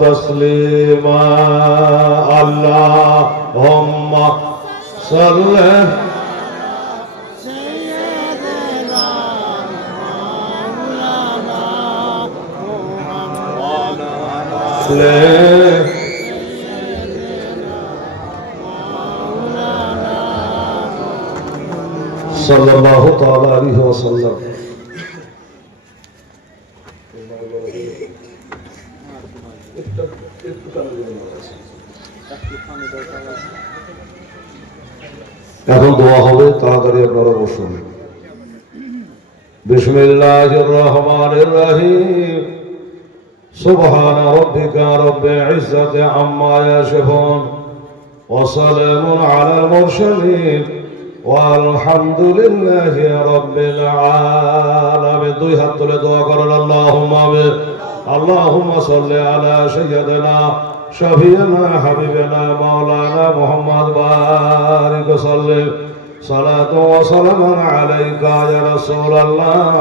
تسليما اللهم صل صلى الله تعالى عليه وسلم এখন দোয়া হবে, তাড়াতাড়ি আপনারা বসুন। বিসমিল্লাহির রহমানির রহিম। সুবহান রাব্বিকা রাব্বিল ইজ্জাতি আম্মা ইয়াসিফুন ওয়া সালামুন আলাল মুরসালিন ওয়ালহামদুলিল্লাহি রাব্বিল আলামিন। দুই হাত তুলে দোয়া করেন আল্লাহুম্মা আমিন। আল্লাহুম্মা সাল্লি আলা সাইয়্যিদিনা শাফিঈনা হাবিবিনা মাওলানা মুহাম্মদ বারিক সাল্লি সালাতু ওয়া সালামুন আলাইকা ইয়া রাসূলুল্লাহ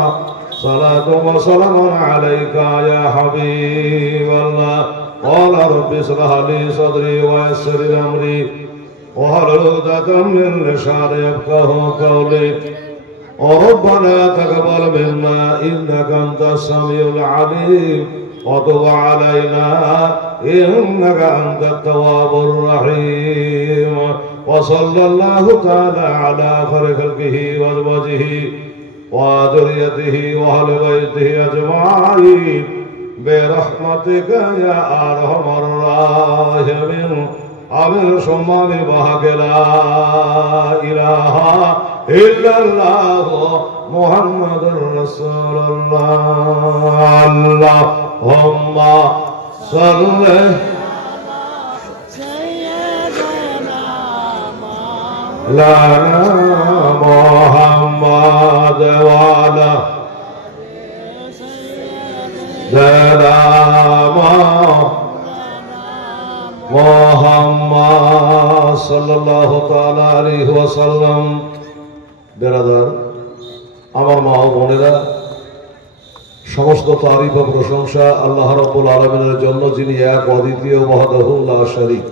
সালাতু ওয়া সালামুন আলাইকা ইয়া হাবিবাল্লাহ। ক্বালা রাব্বি ইশরাহ লি সাদরি ওয়া ইয়াসসির লি আমরি واحلل عقدة من لساني يفقهوا قولي ربنا تقبل منا إنك أنت السميع العليم وتب علينا إنك أنت التواب الرحيم وصلى الله تعالى على خير خلقه وأزواجه وذريته وأهل بيته أجمعين برحمتك يا أرحم الراحمين। আমির সম্মানে বাহাকে লা ইলাহা ইল্লাল্লাহ মুহাম্মাদুর রাসূলুল্লাহ। আল্লাহুম্মা সাল্লি আলা মুহাম্মাদ ওয়া আলা মুহাম্মদ সাল্লাল্লাহু তাআলা আলাইহি ওয়াসাল্লাম। বেরাদার, আমার মা ও বোনেরা, সমস্ত তারিফ ও প্রশংসা আল্লাহ রাব্বুল আলামিনের জন্য, যিনি এক অদ্বিতীয় ওয়াহদাহু লা শারীক,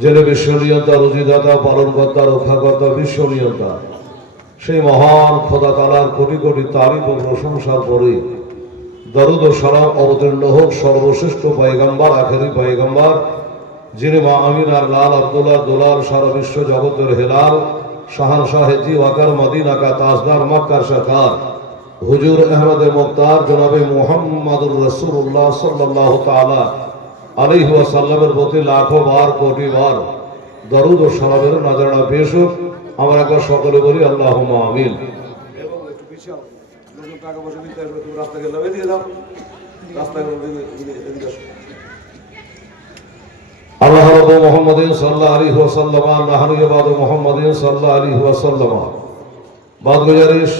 যিনি বিশ্বনিয়ন্তা, রুজিদাতা, পালনকর্তা, রক্ষাকর্তা, বিশ্বনিয়ন্তা। সেই মহান খোদা তাআলার কোটি কোটি তারিফ ও প্রশংসার পরে দরুদ ও সালাম অবতীর্ণ হোক সর্বশ্রেষ্ঠ পয়গম্বর, আখেরি পয়গম্বর, যিনি মা আমিনার লাল আব্দুল্লাহ দুলাল, সারা বিশ্ব জগতের হেলাল, শাহানশাহ জি ওয়াকার মদিনা কা তাজদার, মক্কার শাকার, হুজুর আহমদ মুখতার জনাবে মুহাম্মাদুর রাসূলুল্লাহ সাল্লাল্লাহু তাআলা আলাইহি ওয়াসাল্লামের প্রতি লাখো বার কোটি বার দরুদ ও সালামের নজরানা পেশ হোক। আমরা একবার সকলে বলি আল্লাহুম্মা আমিন। আল্লাহ রাব্বু মুহাম্মাদিন সাল্লাল্লাহু আলাইহি ওয়াসাল্লাম নাহনু ইবাদু মুহাম্মাদিন সাল্লাল্লাহু আলাইহি ওয়াসাল্লাম। বাদ গুজারিশ,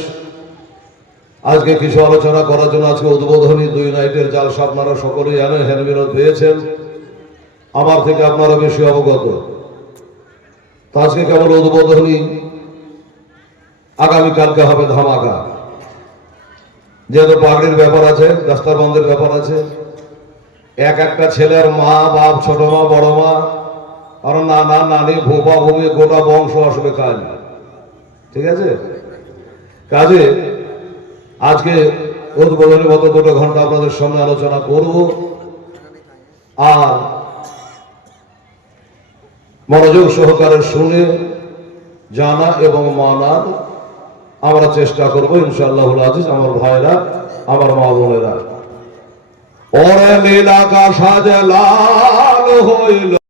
আজকে কিছু আলোচনা করার জন্য আজকে উদ্বোধনী 2 নাইটের জালসা আপনারা সকলেই জানেন, হেনবিরত পেয়েছেন। আমার থেকে আপনারা বেশি অবগত। তো আজকে কেবল উদ্বোধনী, আগামীকালকে হবে ধামাকা। যেহেতু পাগড়ির ব্যাপার আছে, দস্তারবন্দের ব্যাপার আছে, এক একটা ছেলের মা বাপ, ছোট মা, বড় মা, আর নানা নানি, ভোপা ভূমি, গোটা বংশ আসবে কাজ। ঠিক আছে, কাজে আজকে উদ্বোধনী মতো 2 ঘন্টা আপনাদের সামনে আলোচনা করব। আর মনোযোগ সহকারে শুনে জানা এবং মানার আমরা চেষ্টা করবো ইনশাআল্লাহুল আজিজ। আমার ভাইরা, আমার মা বোনেরা, ওরে নীল আকাশ আজ লাল হইল।